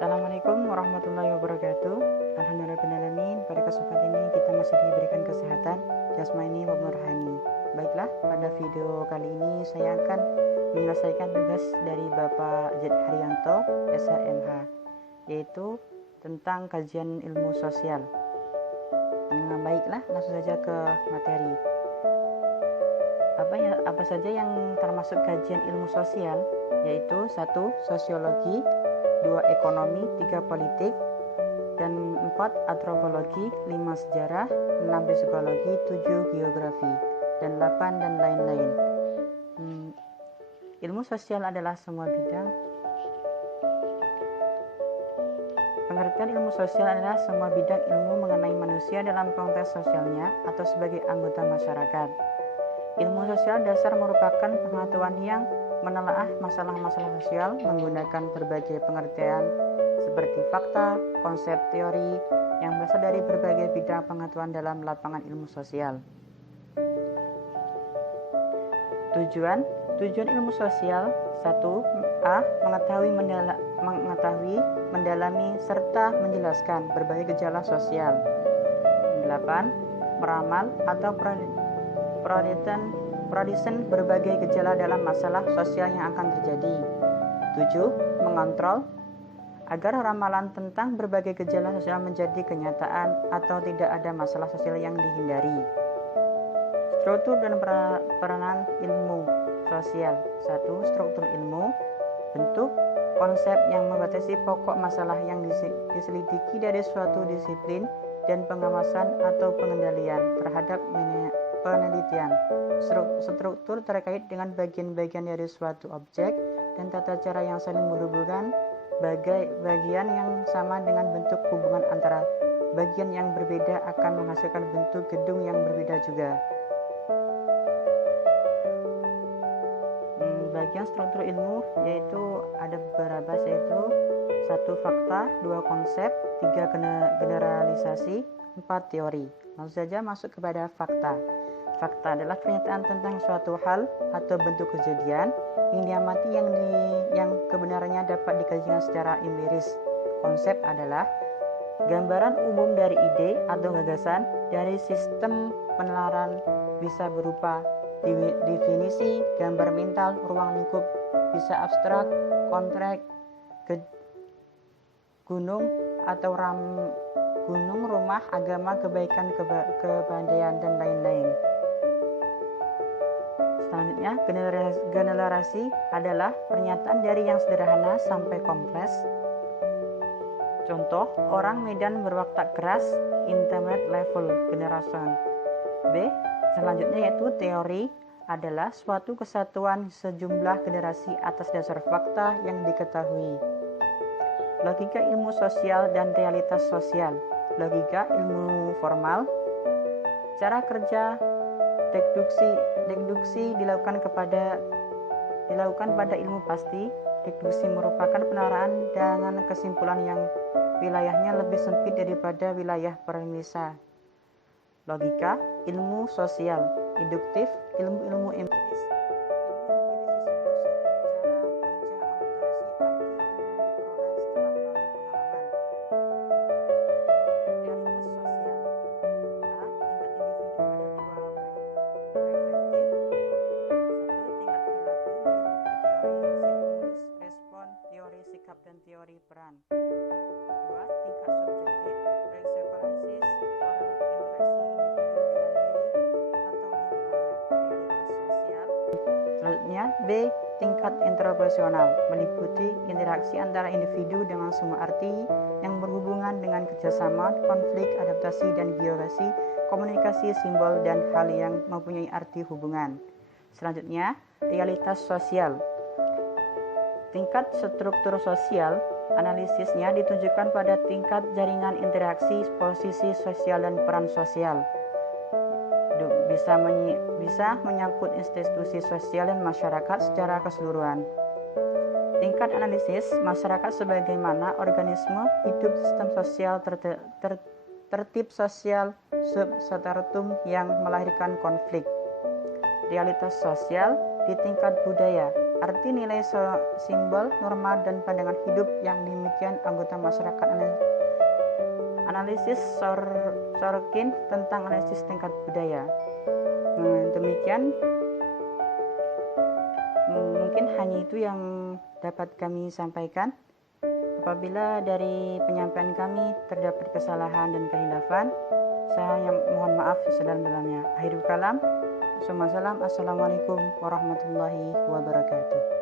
Assalamualaikum warahmatullahi wabarakatuh. Alhamdulillahirrahmanirrahim. Pada kesempatan ini kita masih diberikan kesehatan jasmani maupun rohani. Baiklah, pada video kali ini saya akan menyelesaikan tugas dari Bapak Z. Haryanto, SHMH, yaitu tentang kajian ilmu sosial. Baiklah, langsung saja ke materi. Apa saja yang termasuk kajian ilmu sosial? Yaitu 1. Sosiologi, 2. Ekonomi, 3. Politik, dan 4. Antropologi, 5. Sejarah, 6. Psikologi, 7. Geografi, dan 8 dan lain-lain. Ilmu sosial adalah semua bidang. Pengertian ilmu sosial adalah semua bidang ilmu mengenai manusia dalam konteks sosialnya atau sebagai anggota masyarakat. Ilmu sosial dasar merupakan pengetahuan yang menelaah masalah-masalah sosial menggunakan berbagai pengertian seperti fakta, konsep, teori yang berasal dari berbagai bidang pengetahuan dalam lapangan ilmu sosial. Tujuan ilmu sosial 1. Mengetahui, mendalami, serta menjelaskan berbagai gejala sosial. 8. Meramal atau prediksi berbagai gejala dalam masalah sosial yang akan terjadi. 7. Mengontrol agar ramalan tentang berbagai gejala sosial menjadi kenyataan atau tidak ada masalah sosial yang dihindari. Struktur dan peranan ilmu sosial. 1. Struktur ilmu, bentuk, konsep yang membatasi pokok masalah yang diselidiki dari suatu disiplin dan pengawasan atau pengendalian terhadap penelitian. Struktur terkait dengan bagian-bagian dari suatu objek dan tata cara yang saling berhubungan, bagian yang sama dengan bentuk hubungan antara bagian yang berbeda akan menghasilkan bentuk gedung yang berbeda juga. Bagian struktur ilmu yaitu ada beberapa, yaitu 1. Fakta, 2. Konsep, 3. Generalisasi, 4. Teori. Langsung saja masuk kepada fakta. Fakta adalah pernyataan tentang suatu hal atau bentuk kejadian yang diamati yang kebenarannya dapat dikajikan secara empiris. Konsep adalah gambaran umum dari ide atau gagasan dari sistem penalaran, bisa berupa definisi, gambar mental, ruang lingkup, bisa abstrak, konteks, gunung atau gunung, rumah, agama, kebaikan, kepandaian, dan lain-lain. Selanjutnya, generasi adalah pernyataan dari yang sederhana sampai kompleks. Contoh, orang Medan berwatak keras, intermediate level generation. B. Selanjutnya yaitu teori adalah suatu kesatuan sejumlah generasi atas dasar fakta yang diketahui. Logika ilmu sosial dan realitas sosial. Logika ilmu formal, cara kerja deduksi dilakukan pada ilmu pasti. Deduksi merupakan penaraan dengan kesimpulan yang wilayahnya lebih sempit daripada wilayah permisal. Logika ilmu sosial, induktif, ilmu empiris. Dan teori peran. 2. Tingkat subjektif, psikolosis, interaksi individu dengan diri atau lingkungannya, realitas sosial. Selanjutnya, B. Tingkat interpersonal, meliputi interaksi antara individu dengan semua arti yang berhubungan dengan kerjasama, konflik, adaptasi, dan geografis, komunikasi, simbol, dan hal yang mempunyai arti hubungan. Selanjutnya, realitas sosial. Tingkat struktur sosial, analisisnya ditunjukkan pada tingkat jaringan interaksi, posisi sosial, dan peran sosial. Bisa menyangkut institusi sosial dan masyarakat secara keseluruhan. Tingkat analisis masyarakat sebagaimana organisme hidup, sistem sosial, tertib sosial, substratum yang melahirkan konflik. Realitas sosial di tingkat budaya, arti nilai simbol, norma, dan pandangan hidup yang demikian anggota masyarakat. Analisis Sorokin tentang analisis tingkat budaya. Demikian mungkin hanya itu yang dapat kami sampaikan. Apabila dari penyampaian kami terdapat kesalahan dan kehilafan, saya mohon maaf sedalam-dalamnya. Akhirul kalam. Assalamualaikum warahmatullahi wabarakatuh.